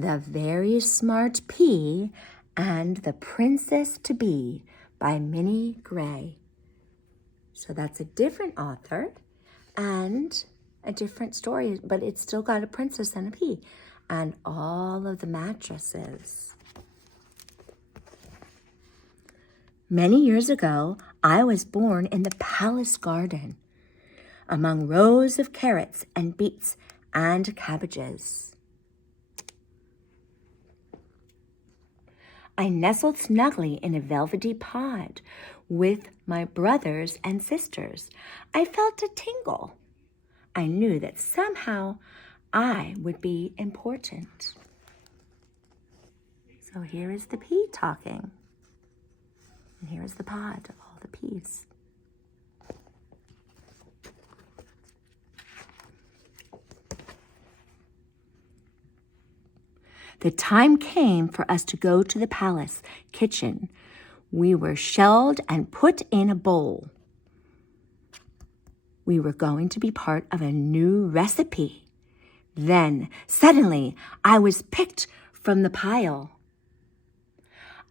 The Very Smart Pea and the Princess to Be by Minnie Gray. So that's a different author and a different story, but it's still got a princess and a pea and all of the mattresses. Many years ago, I was born in the palace garden among rows of carrots and beets and cabbages. I nestled snugly in a velvety pod with my brothers and sisters. I felt a tingle. I knew that somehow I would be important. So here is the pea talking. And here is the pod of all the peas. The time came for us to go to the palace kitchen. We were shelled and put in a bowl. We were going to be part of a new recipe. Then, suddenly, I was picked from the pile.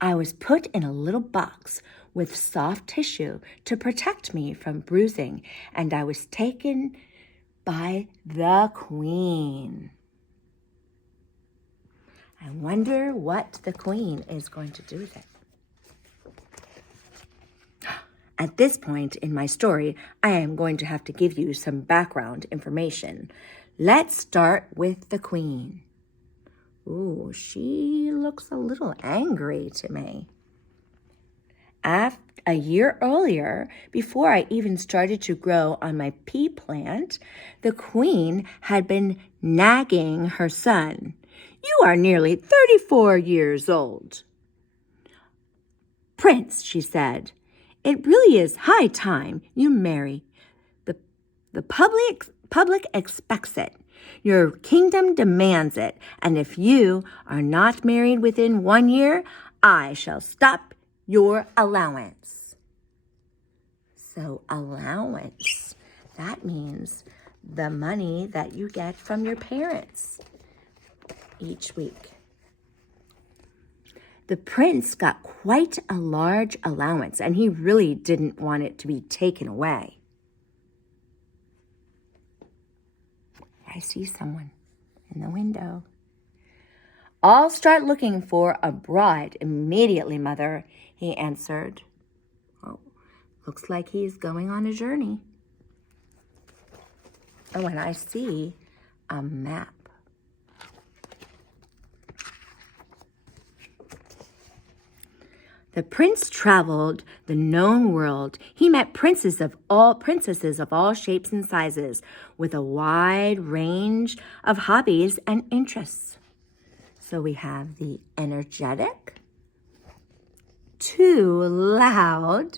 I was put in a little box with soft tissue to protect me from bruising, and I was taken by the Queen. I wonder what the Queen is going to do with it. At this point in my story, I am going to have to give you some background information. Let's start with the Queen. Ooh, she looks a little angry to me. A year earlier, before I even started to grow on my pea plant, the Queen had been nagging her son. "You are nearly 34 years old. Prince," she said, "it really is high time you marry. The public expects it. Your kingdom demands it, and if you are not married within 1 year, I shall stop your allowance." So allowance, that means the money that you get from your parents each week. The prince got quite a large allowance, and he really didn't want it to be taken away. I see someone in the window. "I'll start looking for a bride immediately, Mother," he answered. Oh, looks like he's going on a journey. Oh, and I see a map. The prince traveled the known world. He met princesses of all shapes and sizes, with a wide range of hobbies and interests. So we have the energetic, too loud,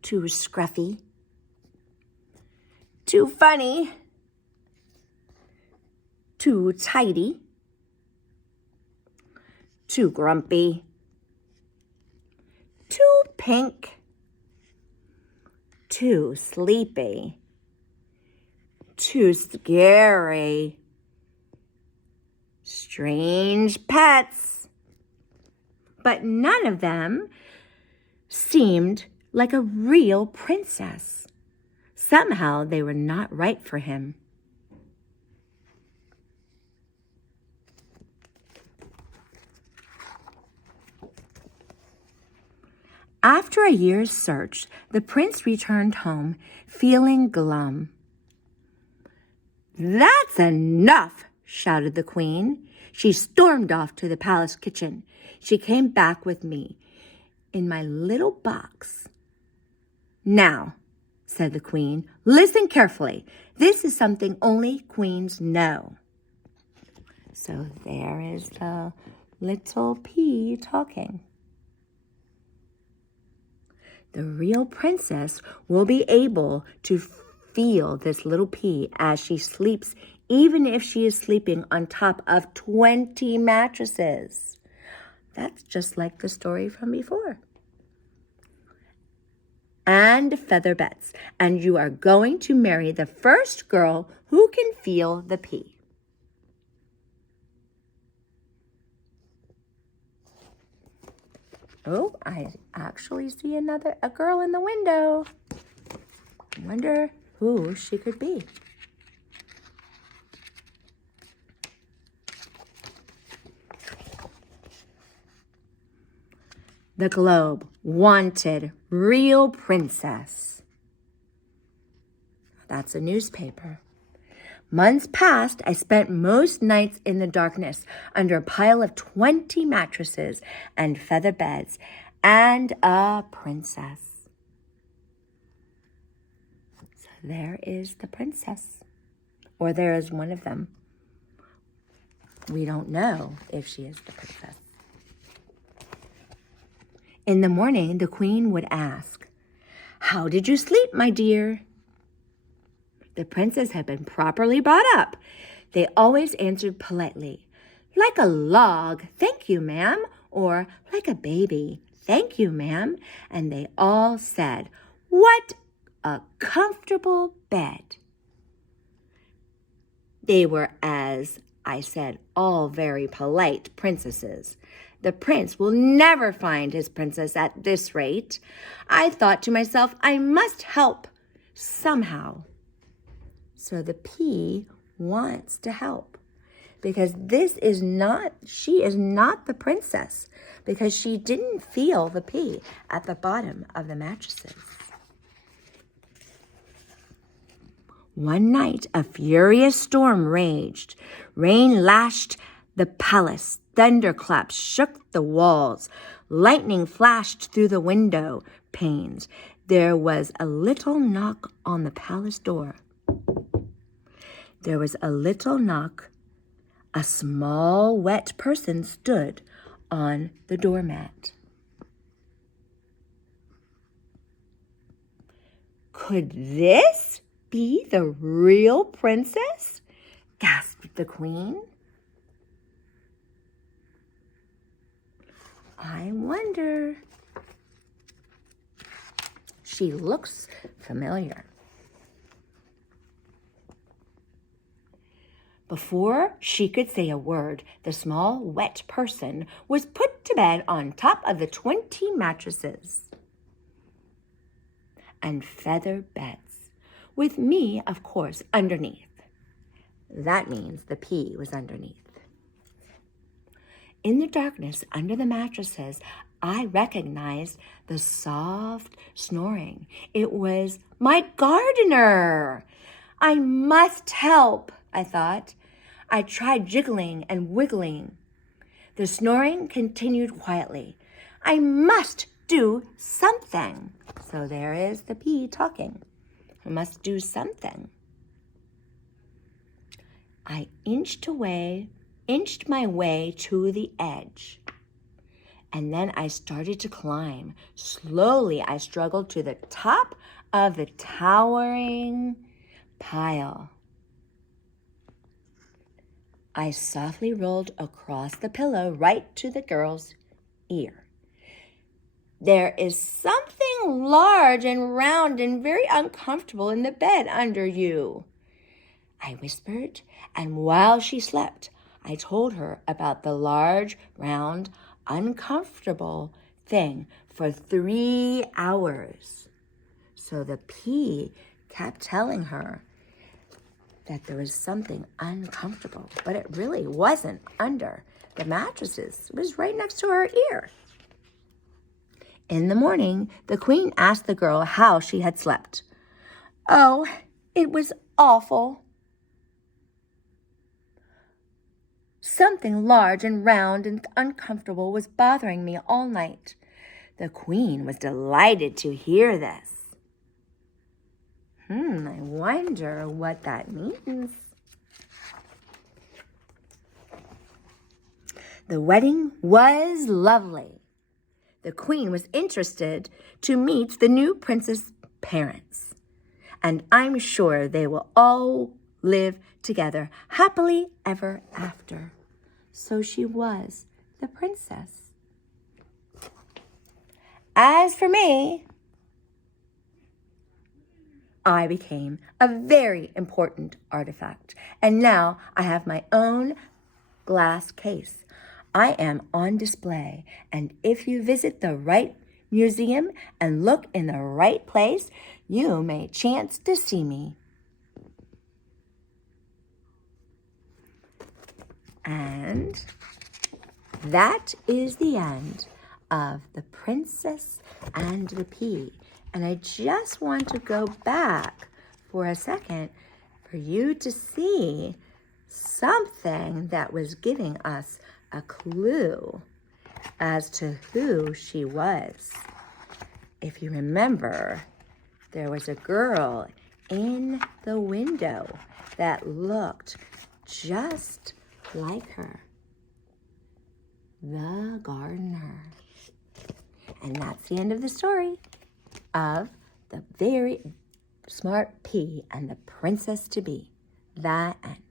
too scruffy, too funny, too tidy, too grumpy, too pink, too sleepy, too scary, strange pets. But none of them seemed like a real princess. Somehow they were not right for him. After a year's search, the prince returned home feeling glum. "That's enough!" shouted the Queen. She stormed off to the palace kitchen. She came back with me in my little box. "Now," said the Queen, "listen carefully. This is something only queens know." So there is the little pea talking. The real princess will be able to feel this little pea as she sleeps, even if she is sleeping on top of 20 mattresses. That's just like the story from before. And feather beds. And you are going to marry the first girl who can feel the pea. Oh, I actually see a girl in the window. I wonder who she could be. The Globe wanted real princess. That's a newspaper. Months passed. I spent most nights in the darkness under a pile of 20 mattresses and feather beds and a princess. So there is the princess, or there is one of them. We don't know if she is the princess. In the morning, the queen would ask, "How did you sleep, my dear?" The princess had been properly brought up. They always answered politely, "Like a log, thank you, ma'am," or "Like a baby, thank you, ma'am." And they all said, "What a comfortable bed." They were, as I said, all very polite princesses. The prince will never find his princess at this rate. I thought to myself, I must help somehow. So the pea wants to help because she is not the princess because she didn't feel the pea at the bottom of the mattresses. One night, a furious storm raged. Rain lashed the palace. Thunderclaps shook the walls. Lightning flashed through the window panes. There was a little knock on the palace door. There was a little knock. A small, wet person stood on the doormat. Could this be the real princess? Gasped the queen. I wonder. She looks familiar. Before she could say a word, the small, wet person was put to bed on top of the 20 mattresses and feather beds, with me, of course, underneath. That means the pea was underneath. In the darkness under the mattresses, I recognized the soft snoring. It was my gardener. I must help, I thought. I tried jiggling and wiggling. The snoring continued quietly. I must do something. So there is the pea talking. I must do something. I inched my way to the edge. And then I started to climb. Slowly, I struggled to the top of the towering pile. I softly rolled across the pillow right to the girl's ear. There is something large and round and very uncomfortable in the bed under you, I whispered, and while she slept, I told her about the large, round, uncomfortable thing for 3 hours. So the pea kept telling her that there was something uncomfortable, but it really wasn't under the mattresses. It was right next to her ear. In the morning, the queen asked the girl how she had slept. "Oh, it was awful. Something large and round and uncomfortable was bothering me all night." The queen was delighted to hear this. I wonder what that means. The wedding was lovely. The queen was interested to meet the new prince's parents, and I'm sure they will all live together happily ever after. So she was the princess. As for me, I became a very important artifact, and now I have my own glass case. I am on display, and if you visit the right museum and look in the right place, you may chance to see me. And that is the end of The Princess and the Pea. And I just want to go back for a second for you to see something that was giving us a clue as to who she was. If you remember, there was a girl in the window that looked just like her, the gardener. And that's the end of the story of the very smart pea and the princess to be. The end.